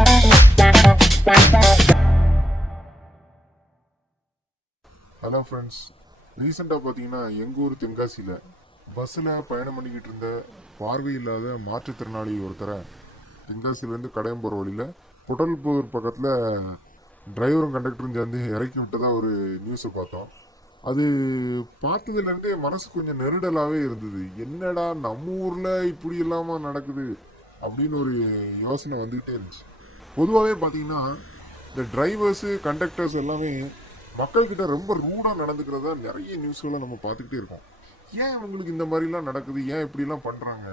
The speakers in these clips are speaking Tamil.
ஹலோ ஃப்ரெண்ட்ஸ், ரீசெண்டாக பார்த்தீங்கன்னா எங்கள் ஊர் தென்காசியில் பஸ்ஸில் பயணம் பண்ணிக்கிட்டு இருந்த பார்வையில்லாத மாற்றுத்திறனாளி ஒருத்தரை தென்காசியிலேருந்து கடையம் போகிற வழியில் புடல்புதூர் பக்கத்தில் டிரைவரும் கண்டக்டரும் சேர்ந்து இறக்கி விட்டதாக ஒரு நியூஸை பார்த்தோம். அது பார்த்ததுலேருந்தே மனசு கொஞ்சம் நெருடலாகவே இருந்தது. என்னடா நம்ம ஊரில் இப்படி இல்லாமல் நடக்குது அப்படின்னு ஒரு யோசனை வந்துக்கிட்டே இருந்துச்சு. பொதுவாகவே பார்த்தீங்கன்னா இந்த டிரைவர்ஸு கண்டக்டர்ஸ் எல்லாமே மக்கள்கிட்ட ரொம்ப ரூடாக நடந்துக்கிறதா நிறைய நியூஸ்களை நம்ம பார்த்துக்கிட்டே இருக்கோம். ஏன் இவங்களுக்கு இந்த மாதிரிலாம் நடக்குது, ஏன் இப்படிலாம் பண்ணுறாங்க,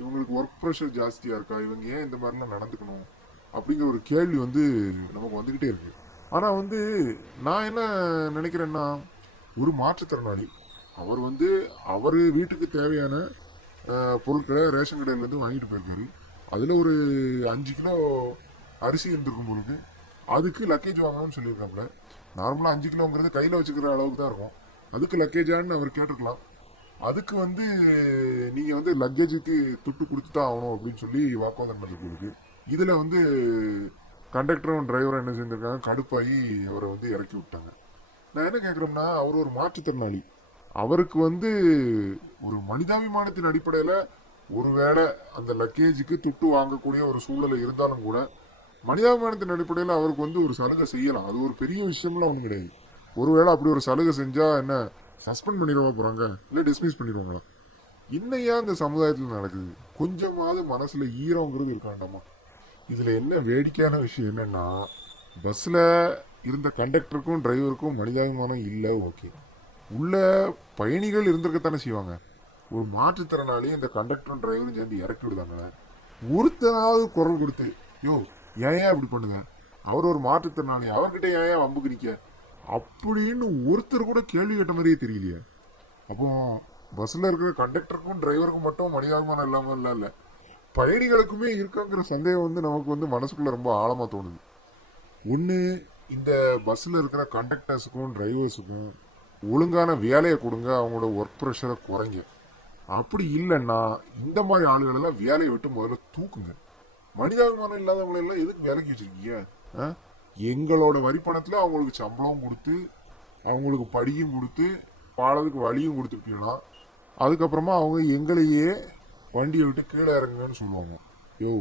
இவங்களுக்கு ஒர்க் ப்ரெஷர் ஜாஸ்தியாக இருக்கா, இவங்க ஏன் இந்த மாதிரிலாம் நடந்துக்கணும் அப்படிங்கிற ஒரு கேள்வி நமக்கு வந்துக்கிட்டே இருக்கு. ஆனால் நான் என்ன நினைக்கிறேன்னா, ஒரு மாற்றுத்திறனாளி அவர் அவர் வீட்டுக்கு தேவையான பொருட்களை ரேஷன் கடையிலேருந்து வாங்கிட்டு போயிருக்காரு. அதில் ஒரு 5 கிலோ அரிசி இருந்திருக்கும் பொழுது அதுக்கு லக்கேஜ் வாங்கணும்னு சொல்லியிருக்காப்புல. நார்மலாக 5 கிலோங்கிறது கையில் வச்சுக்கிற அளவுக்கு தான் இருக்கும். அதுக்கு லக்கேஜான்னு அவர் கேட்டிருக்கலாம். அதுக்கு நீங்கள் லக்கேஜுக்கு துட்டு கொடுத்து தான் ஆகணும் அப்படின்னு சொல்லி வாக்குவாதம் பண்ணிருக்கு. இதில் கண்டக்டரும் டிரைவரும் என்ன செஞ்சிருக்காங்க, கடுப்பாகி அவரை இறக்கி விட்டாங்க. நான் என்ன கேட்குறேன்னா, அவர் ஒரு மாற்றுத்திறனாளி. அவருக்கு ஒரு மனிதாபிமானத்தின் அடிப்படையில் ஒருவேளை அந்த லக்கேஜுக்கு துட்டு வாங்கக்கூடிய ஒரு சூழ்நிலை இருந்தாலும் கூட மனிதாபிமானத்தின் அடிப்படையில் அவருக்கு ஒரு சலுகை செய்யலாம். அது ஒரு பெரிய விஷயம்லாம் ஒன்றும் கிடையாது. ஒருவேளை அப்படி ஒரு சலுகை செஞ்சால் என்ன சஸ்பெண்ட் பண்ணிடுவா போகிறாங்க, இல்லை டிஸ்மிஸ் பண்ணிடுவாங்களா? இன்னையா இந்த சமுதாயத்தில் நடக்குது? கொஞ்சமாவது மனசில் ஈரங்கிறது இருக்காண்டாமா. இதில் என்ன வேடிக்கையான விஷயம் என்னென்னா, பஸ்ஸில் இருந்த கண்டக்டருக்கும் டிரைவருக்கும் மனிதாபிமானம் இல்லை, ஓகே. உள்ள பயணிகள் இருந்திருக்கத்தானே செய்வாங்க. ஒரு மாற்றுத்திறனாளி இந்த கண்டக்டரும் டிரைவரும் சேர்ந்து இறக்கி விடுதாங்களே, ஒருத்தனாவது குரல் கொடுத்து, யோ ஏன் இப்படி பண்ணுங்க, அவர் ஒரு மாற்றுத்திறனாளி, அவர்கிட்ட ஏன் வம்புக்கு நிற்க அப்படின்னு ஒருத்தர் கூட கேள்வி கேட்ட மாதிரியே தெரியலையே. அப்போ பஸ்ஸில் இருக்கிற கண்டக்டருக்கும் டிரைவருக்கும் மட்டும் மனிதாபிமானம் இல்லாமல் இல்லை, பயணிகளுக்குமே இருக்காங்கிற சந்தேகம் நமக்கு மனசுக்குள்ள ரொம்ப ஆழமாக தோணுது. ஒன்று, இந்த பஸ்ஸில் இருக்கிற கண்டக்டர்ஸுக்கும் டிரைவர்ஸுக்கும் ஒழுங்கான வேலையை கொடுங்க, அவங்களோட ஒர்க் ப்ரெஷரை குறைங்க. அப்படி இல்லைன்னா இந்த மாதிரி ஆளுகளெல்லாம் வேலையை விட்டு முதல்ல தூக்குங்க. மனிதாபிமானம் இல்லாதவங்களெல்லாம் எதுக்கு வேலைக்கு வச்சிருக்கீங்க? எங்களோட வரிப்பணத்தில் அவங்களுக்கு சம்பளம் கொடுத்து, அவங்களுக்கு படியும் கொடுத்து, பாலத்துக்கு வழியும் கொடுத்துருப்பீங்கன்னா அதுக்கப்புறமா அவங்க எங்களையே வண்டியை விட்டு கீழே இறங்குங்கன்னு சொல்லுவாங்க. யோ,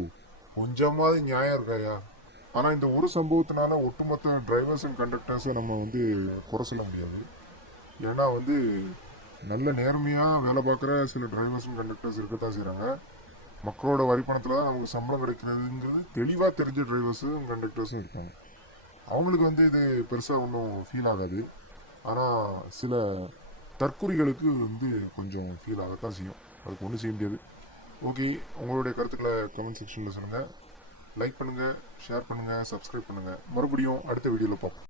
கொஞ்சமாவது நியாயம் இருக்காயா? ஆனால் இந்த ஒரு சம்பவத்தினால ஒட்டுமொத்த டிரைவர்ஸ் அண்ட் கண்டக்டர்ஸை நம்ம குறை சொல்ல முடியாது. ஏன்னா நல்ல நேர்மையாக வேலை பார்க்குற சில டிரைவர்ஸ் அண்ட் கண்டக்டர்ஸ் இருக்கத்தான் செய்கிறாங்க. மக்களோட வரிப்பணத்தில் தான் நமக்கு சம்பளம் கிடைக்கிறதுங்கிறது தெளிவாக தெரிஞ்ச டிரைவர்ஸும் கண்டக்டர்ஸும் இருக்காங்க. அவங்களுக்கு இது பெருசாக ஒன்றும் ஃபீல் ஆகாது. ஆனால் சில தற்குறிகளுக்கு கொஞ்சம் ஃபீல் ஆகத்தான் செய்யும். அதுக்கு ஒன்றும் செய்ய முடியாது. ஓகே, உங்களுடைய கருத்துக்களை கமெண்ட் செக்ஷனில் சொல்லுங்கள். லைக் பண்ணுங்கள், ஷேர் பண்ணுங்கள், சப்ஸ்கிரைப் பண்ணுங்கள். மறுபடியும் அடுத்த வீடியோவில் பார்ப்போம்.